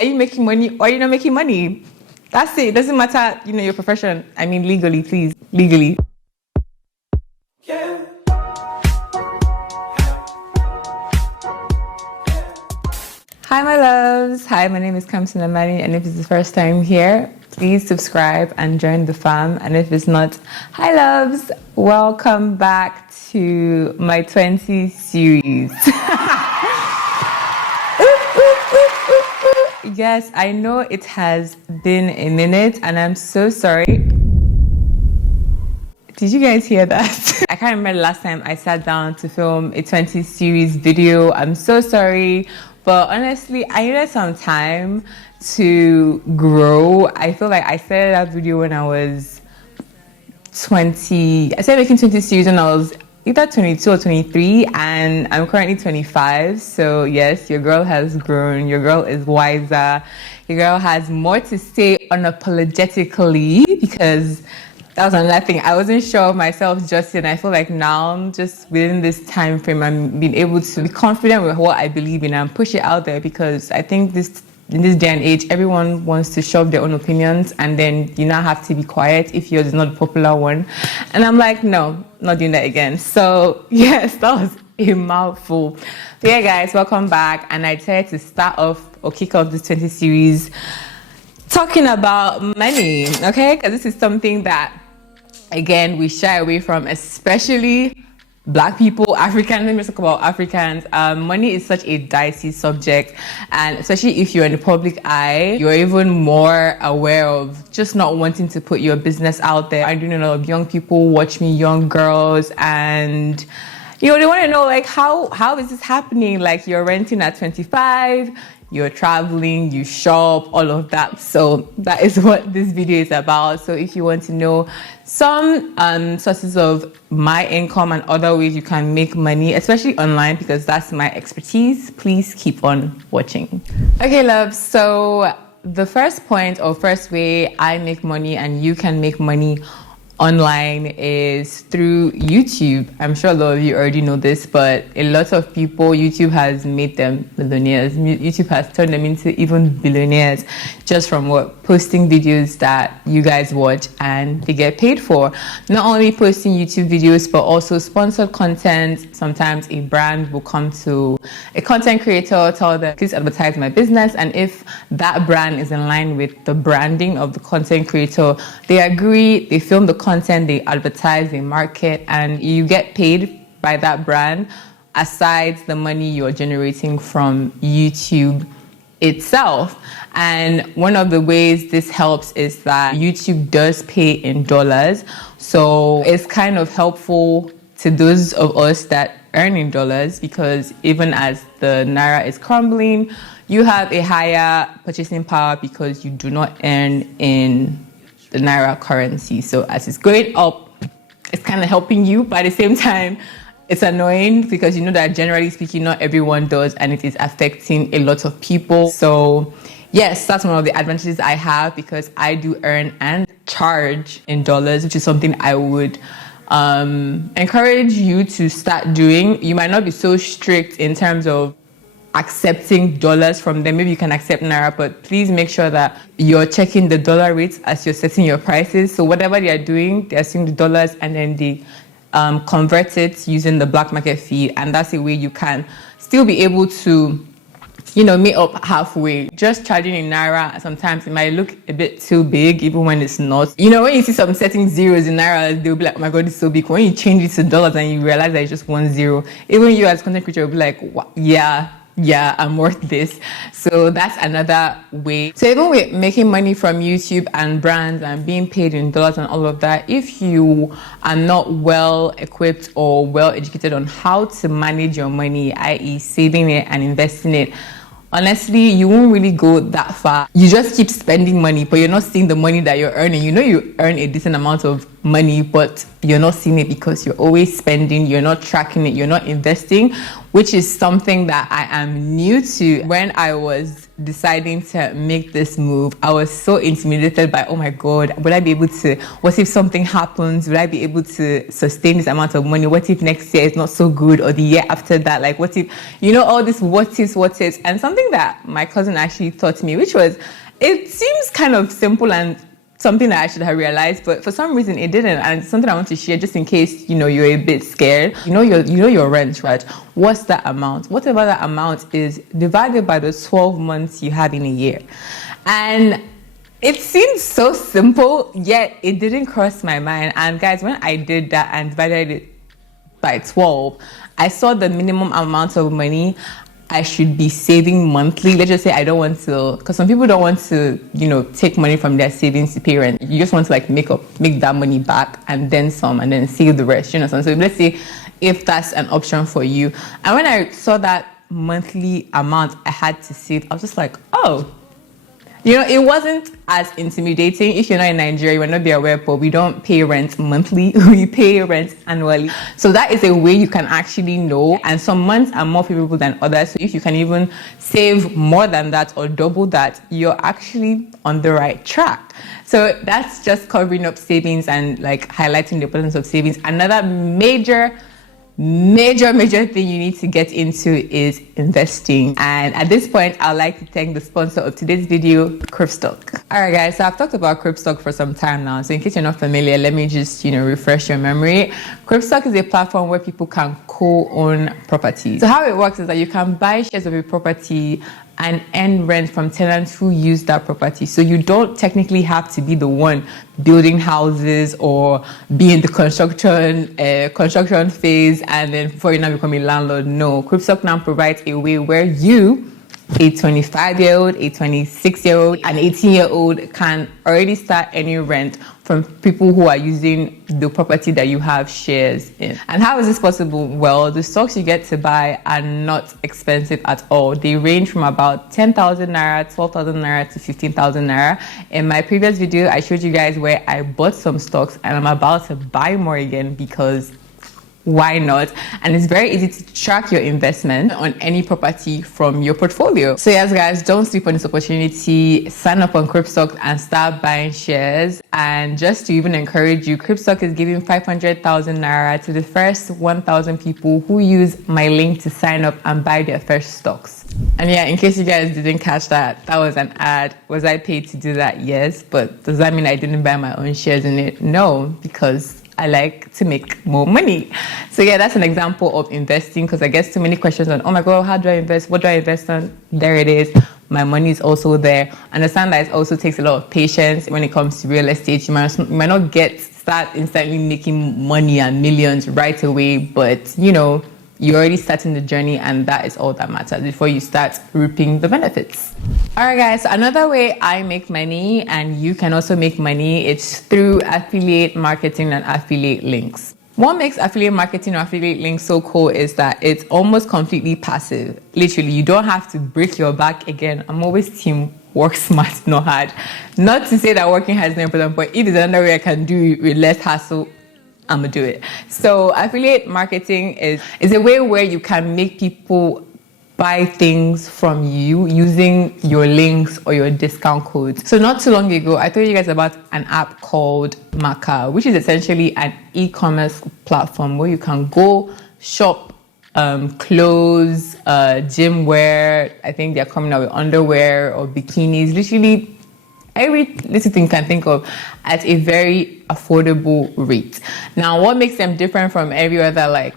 Are you making money or you're not making money? That's it. It doesn't matter, your profession. I mean, legally, please. Legally. Yeah. Hi, my loves. Hi, my name is Kamsinnamani, and if it's the first time here, please subscribe and join the fam. And if it's not, hi, loves. Welcome back to my 20 series. Yes, I know it has been a minute, and I'm so sorry. Did you guys hear that? I can't remember the last time I sat down to film a 20 series video. I'm so sorry, but honestly, I needed some time to grow. I feel like I started that video when I was 20. I started making 20 series when I was either 22 or 23, and I'm currently 25. So yes, your girl has grown. Your girl is wiser. Your girl has more to say unapologetically, because that was another thing. I wasn't sure of myself just yet. I feel like now, just within this time frame, I'm being able to be confident with what I believe in and push it out there, because I think in this day and age, everyone wants to shove their own opinions, and then you now have to be quiet if yours is not the popular one. And I'm like, no, not doing that again. So yes, that was a mouthful. But yeah, guys, welcome back. And I decided to start off or kick off this 20 series talking about money, okay? Because this is something that, again, we shy away from, especially Black people, Africans. Let me talk about Africans. Money is such a dicey subject, and especially if you're in the public eye, you're even more aware of just not wanting to put your business out there. I do know a lot of young people watch me, young girls, and they want to know, like, how is this happening? Like, you're renting at 25, you're traveling, you shop, all of that. So that is what this video is about. So if you want to know some sources of my income and other ways you can make money, especially online, because that's my expertise, please keep on watching. Okay, love. So the first point or first way I make money and you can make money online is through YouTube. I'm sure a lot of you already know this, but a lot of people, YouTube has made them millionaires. YouTube has turned them into even billionaires just from posting videos that you guys watch and they get paid for. Not only posting YouTube videos, but also sponsored content. Sometimes a brand will come to a content creator, tell them, please advertise my business. And if that brand is in line with the branding of the content creator, they agree, they film the content, they advertise, they market, and you get paid by that brand, aside the money you're generating from YouTube itself. And one of the ways this helps is that YouTube does pay in dollars. So it's kind of helpful to those of us that earn in dollars, because even as the Naira is crumbling, you have a higher purchasing power because you do not earn in the Naira currency. So as it's going up, it's kind of helping you, but at the same time, it's annoying because you know that generally speaking, not everyone does, and it is affecting a lot of people. So yes, that's one of the advantages I have, because I do earn and charge in dollars, which is something I would encourage you to start doing. You might not be so strict in terms of accepting dollars from them. Maybe you can accept Naira, but please make sure that you're checking the dollar rates as you're setting your prices. So whatever they are doing, they're seeing the dollars and then they convert it using the black market fee. And that's a way you can still be able to, meet up halfway. Just charging in Naira, sometimes it might look a bit too big, even when it's not. When you see some setting zeros in Naira, they'll be like, oh my God, it's so big. When you change it to dollars and you realize that it's just 1 0, even you as content creator will be like, yeah, I'm worth this. So that's another way. So even with making money from YouTube and brands and being paid in dollars and all of that, if you are not well equipped or well educated on how to manage your money, i.e. saving it and investing it, honestly, you won't really go that far. You just keep spending money, but you're not seeing the money that you're earning. You earn a decent amount of money, but you're not seeing it because you're always spending, you're not tracking it, you're not investing, which is something that I am new to. When I was deciding to make this move, I was so intimidated by, oh my God, will I be able to, what if something happens? Will I be able to sustain this amount of money? What if next year is not so good, or the year after that? Like, what if, all this what ifs. And something that my cousin actually taught me, which was, it seems kind of simple and something that I should have realized, but for some reason it didn't, and it's something I want to share just in case you're a bit scared. Your rent, right? What's that amount? Whatever that amount is, divided by the 12 months you have in a year. And it seems so simple, yet it didn't cross my mind. And guys, when I did that and divided it by 12, I saw the minimum amount of money I should be saving monthly. Let's just say I don't want to, because some people don't want to, take money from their savings to pay rent. You just want to like make that money back and then some, and then save the rest. So let's say if that's an option for you. And when I saw that monthly amount I had to save, I was just like, oh. It wasn't as intimidating. If you're not in Nigeria, you will not be aware, but we don't pay rent monthly. We pay rent annually. So that is a way you can actually know. And some months are more favorable than others. So if you can even save more than that or double that, you're actually on the right track. So that's just covering up savings and like highlighting the importance of savings. Another major thing you need to get into is investing. And at this point, I'd like to thank the sponsor of today's video, Cribstock. All right, guys, so I've talked about Cribstock for some time now. So in case you're not familiar, let me just, refresh your memory. Cribstock is a platform where people can co-own properties. So how it works is that you can buy shares of a property and earn rent from tenants who use that property. So you don't technically have to be the one building houses or be in the construction phase and then before you now become a landlord. No, Cribstock now provides a way where you, a 25-year-old, a 26-year-old, an 18-year-old can already start earning rent from people who are using the property that you have shares in. And how is this possible? Well, the stocks you get to buy are not expensive at all. They range from about 10,000 naira, 12,000 naira to 15,000 naira. In my previous video, I showed you guys where I bought some stocks and I'm about to buy more again because why not? And it's very easy to track your investment on any property from your portfolio. So yes, guys, don't sleep on this opportunity. Sign up on Cribstock and start buying shares. And just to even encourage you, Cribstock is giving 500,000 naira to the first 1,000 people who use my link to sign up and buy their first stocks. And yeah, in case you guys didn't catch that was an ad. Was I paid to do that? Yes. But does that mean I didn't buy my own shares in it? No, because I like to make more money. So yeah, that's an example of investing, because I get so many questions on, oh my God, how do I invest? What do I invest on? There it is. My money is also there. Understand that it also takes a lot of patience when it comes to real estate. You might not start instantly making money and millions right away, but you're already starting the journey, and that is all that matters before you start reaping the benefits. All right, guys, so another way I make money, and you can also make money, it's through affiliate marketing and affiliate links. What makes affiliate marketing or affiliate links so cool is that it's almost completely passive. Literally, you don't have to break your back again. I'm always team work smart, not hard. Not to say that working hard is not important, but it is another way I can do it with less hassle. I'm gonna do it. So affiliate marketing is a way where you can make people buy things from you using your links or your discount codes. So not too long ago, I told you guys about an app called MAKA, which is essentially an e-commerce platform where you can go shop clothes, gym wear. I think they're coming out with underwear or bikinis, literally every little thing you can think of at a very affordable rate. Now, what makes them different from every other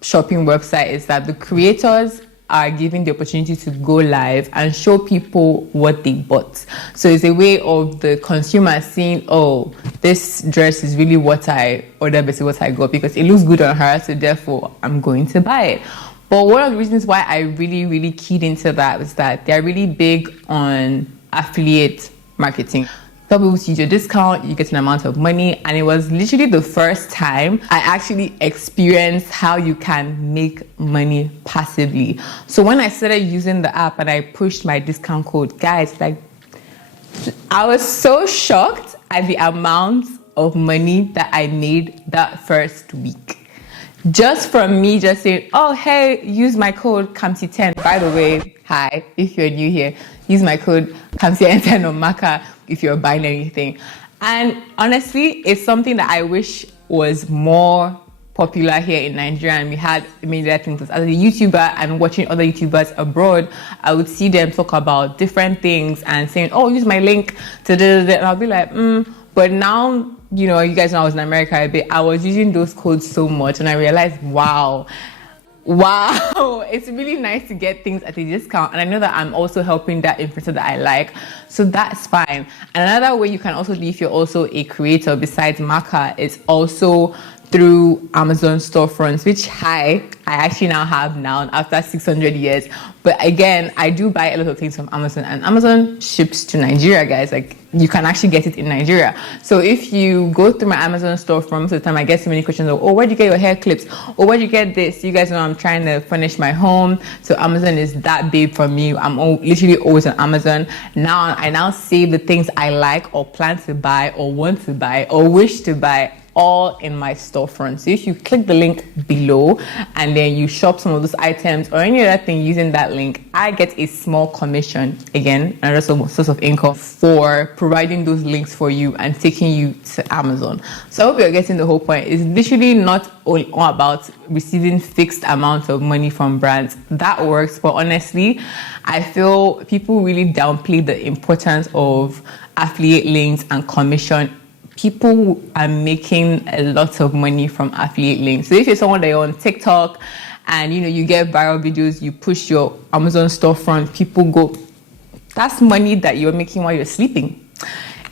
shopping website is that the creators are given the opportunity to go live and show people what they bought. So it's a way of the consumer seeing, oh, this dress is really what I ordered versus what I got because it looks good on her, so therefore I'm going to buy it. But one of the reasons why I really keyed into that was that they're really big on affiliate marketing. People use your discount, you get an amount of money, and it was literally the first time I actually experienced how you can make money passively. So when I started using the app and I pushed my discount code, guys, I was so shocked at the amount of money that I made that first week. just from me just saying, oh, hey, use my code Kamsi10. By the way, hi, if you're new here, use my code Kamsi10 on MAKA if you're buying anything. And honestly, it's something that I wish was more popular here in Nigeria, and we had many other things. As a YouTuber and watching other YouTubers abroad, I would see them talk about different things and saying, oh, use my link to this, and I'll be like, But now, you know, you guys know I was in America a bit. I was using those codes so much, and I realized, wow, it's really nice to get things at a discount. And I know that I'm also helping that influencer that I like, so that's fine. And another way you can also do if you're also a creator besides MAKA is also through Amazon storefronts, which I actually now have now after 600 years. But again, I do buy a lot of things from Amazon, and Amazon ships to Nigeria, guys. Like, you can actually get it in Nigeria. So if you go through my Amazon storefront, most of the time I get so many questions of, oh, where'd you get your hair clips? Or where'd you get this? You guys know I'm trying to furnish my home. So Amazon is that babe for me. I'm literally always on Amazon. Now I now save the things I like or plan to buy or want to buy or wish to buy all in my storefront. So if you click the link below and then you shop some of those items or any other thing using that link, I get a small commission, again, another source of income, for providing those links for you and taking you to Amazon. So I hope you're getting the whole point. It's literally not all about receiving fixed amounts of money from brands. That works, but honestly, I feel people really downplay the importance of affiliate links and commission. People are making a lot of money from affiliate links. So if you're someone that you're on TikTok and you get viral videos, you push your Amazon storefront, people go, that's money that you're making while you're sleeping.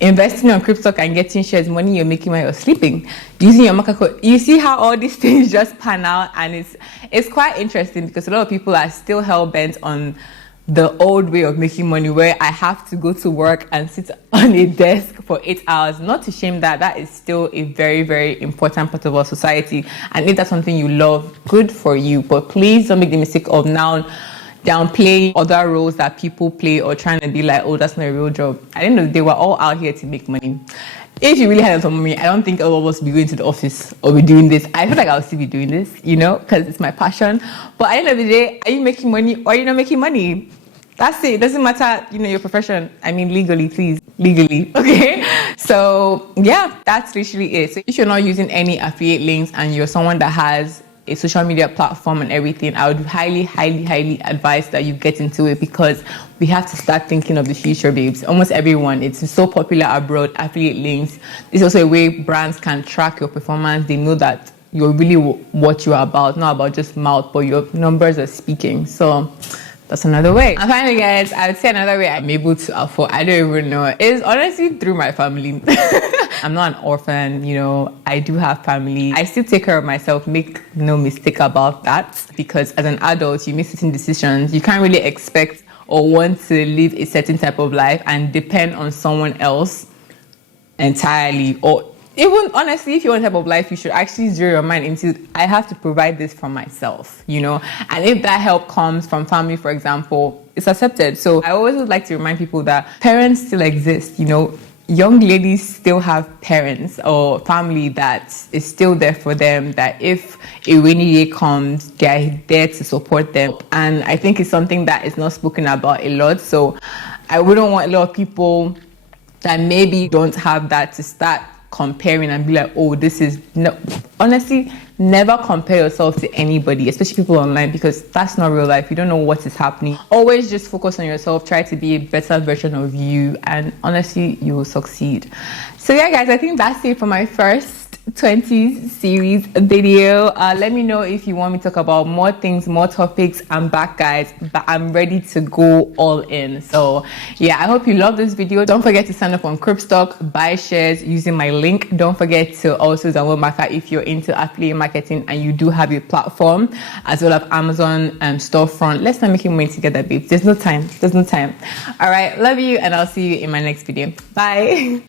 Investing on Cribstock and getting shares, money you're making while you're sleeping. Using your MAKA code. You see how all these things just pan out, and it's quite interesting because a lot of people are still hell-bent on the old way of making money, where I have to go to work and sit on a desk for 8 hours. Not to shame that is still a very, very important part of our society. And if that's something you love, good for you. But please don't make the mistake of now downplay other roles that people play or trying to be like, oh, that's not a real job. At the end of the day, we're all out here to make money. If you really had some money, I don't think all of us would be going to the office or be doing this. I feel like I'll still be doing this, because it's my passion. But at the end of the day, are you making money or are you not making money? That's it. It doesn't matter, your profession. I mean, legally, please. Legally. Okay. So yeah, that's literally it. So if you're not using any affiliate links and you're someone that has a social media platform and everything, I would highly, highly, highly advise that you get into it, because we have to start thinking of the future, babes. Almost everyone, it's so popular abroad, affiliate links. It's also a way brands can track your performance. They know that you're really what you're about, not about just mouth, but your numbers are speaking. So that's another way. And finally, guys, I would say another way I'm able to afford, I don't even know, is honestly through my family. I'm not an orphan, I do have family. I still take care of myself, make no mistake about that, because as an adult, you make certain decisions. You can't really expect or want to live a certain type of life and depend on someone else entirely. Or even honestly, if you want a type of life, you should actually zero your mind into, I have to provide this for myself, and if that help comes from family, for example, it's accepted. So I always would like to remind people that parents still exist. Young ladies still have parents or family that is still there for them, that if a rainy day comes, they're there to support them. And I think it's something that is not spoken about a lot. So I wouldn't want a lot of people that maybe don't have that to start comparing and be like, oh, this is no. Honestly, never compare yourself to anybody, especially people online, because that's not real life. You don't know what is happening. Always just focus on yourself, try to be a better version of you, and honestly, you will succeed. So yeah, guys, I think that's it for my first 20s series video. Let me know if you want me to talk about more things, more topics. I'm back, guys, but I'm ready to go all in. So yeah, I hope you love this video. Don't forget to sign up on Cribstock, buy shares using my link. Don't forget to also download MAKA if you're into affiliate marketing and you do have a platform, as well as Amazon storefront. Let's not make it money together, babes. There's no time. All right, love you, and I'll see you in my next video. Bye.